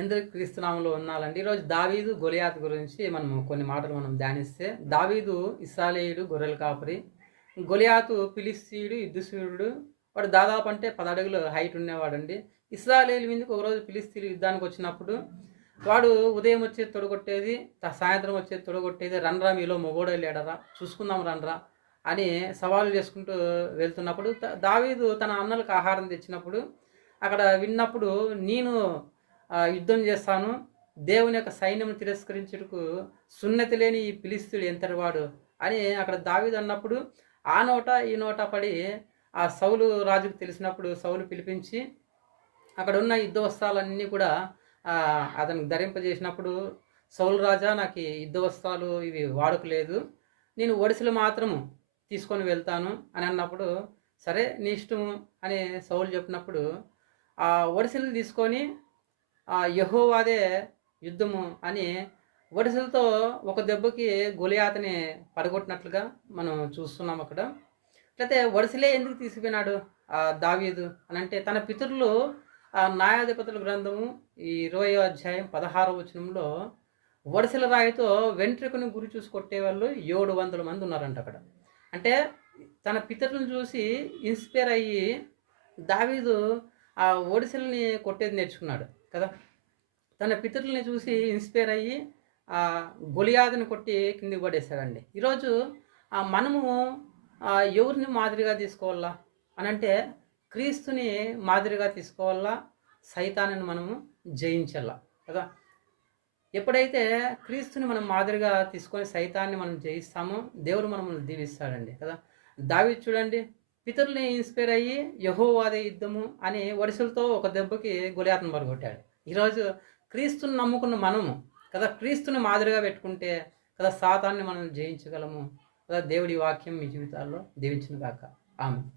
ఎందుకు క్రీస్తునామంలో ఉన్నాలండి. ఈరోజు దావీదు, గొలియాతు గురించి కొన్ని మాటలు ధ్యానిస్తే, దావీదు ఇశ్రాయేలీయుడు, గొర్రెల కాపరి. గొలియాతు ఫిలిష్తీయుడు, యుద్ధశూరుడు. వాడు దాదాపు అంటే 10 అడుగుల హైట్ ఉండేవాడండి. ఇశ్రాయేలీయుల మీదకి ఒకరోజు ఫిలిష్తీయులు యుద్ధానికి వచ్చినప్పుడు వాడు ఉదయం వచ్చేది తొడగొట్టేది, సాయంత్రం వచ్చేది తొడగొట్టేది. "రండ్రా మీలో మొగోడే లేడరా, చూసుకుందాం రండ్రా" అని సవాలు చేసుకుంటూ వెళ్తున్నప్పుడు దావీదు తన అన్నలకు ఆహారం తెచ్చినప్పుడు అక్కడ విన్నప్పుడు, "నేను యుద్ధం చేస్తాను, దేవుని యొక్క సైన్యం తిరస్కరించుటకు సున్నతి లేని ఈ ఫిలిష్తీయుడు ఎంతటివాడు" అని అక్కడ దావీదు అన్నప్పుడు, ఆ నోట ఈ నోట పడి ఆ సౌలు రాజుకు తెలిసినప్పుడు సౌలు పిలిపించి అక్కడ ఉన్న యుద్ధ వస్త్రాలన్నీ కూడా అతనికి ధరింపజేసినప్పుడు, "సౌలు రాజా, నాకు ఈ యుద్ధ వస్త్రాలు ఇవి వాడుక లేదు, నేను ఒడిసెలు మాత్రము తీసుకొని వెళ్తాను" అని అన్నప్పుడు, "సరే నీ ఇష్టము" అని సౌలు చెప్పినప్పుడు ఆ ఒడిసెలు తీసుకొని యెహోవాదే యుద్ధము అని ఒడిసెలతో ఒక దెబ్బకి గొలియాతుని పడగొట్టినట్లుగా మనం చూస్తున్నాం అక్కడ. అయితే ఒడిసెలే ఎందుకు తీసుకుపోయినాడు దావీదు అనంటే, తన పితరులు న్యాయాధిపతుల గ్రంథము ఈ 20వ అధ్యాయం 16వ వచనంలో ఒడిసెల రాయితో వెంట్రుకను గురి చూసి కొట్టేవాళ్ళు 700 మంది ఉన్నారంట అక్కడ. అంటే తన పితరులను చూసి ఇన్స్పైర్ అయ్యి దావీదు ఆ ఒడిసెలని కొట్టేది నేర్చుకున్నాడు కదా. తన పితరుల్ని చూసి ఇన్స్పైర్ అయ్యి గొలియాతుని కొట్టి కిందికి పడేశాడండి. ఈరోజు మనము ఎవరిని మాదిరిగా తీసుకోవాలా అనంటే, క్రీస్తుని మాదిరిగా తీసుకోవాలా, సైతానుని మనము జయించాలా కదా. ఎప్పుడైతే క్రీస్తుని మనం మాదిరిగా తీసుకొని సైతాన్ని మనం జయిస్తామో దేవుడు మనల్ని దీవిస్తాడండి కదా. దావీదు చూడండి, పితరుల్ని ఇన్స్పైర్ అయ్యి యెహోవాదే యుద్ధము అని వడిసెలతో ఒక దెబ్బకి గొలియాతును పడగొట్టాడు. ఈరోజు క్రీస్తుని నమ్ముకున్న మనము కదా, క్రీస్తుని మాదిరిగా పెట్టుకుంటే కదా సాతాన్ని మనం జయించగలము కదా. దేవుడి వాక్యం మీ జీవితాల్లో దీవించును గాక. ఆమేన్.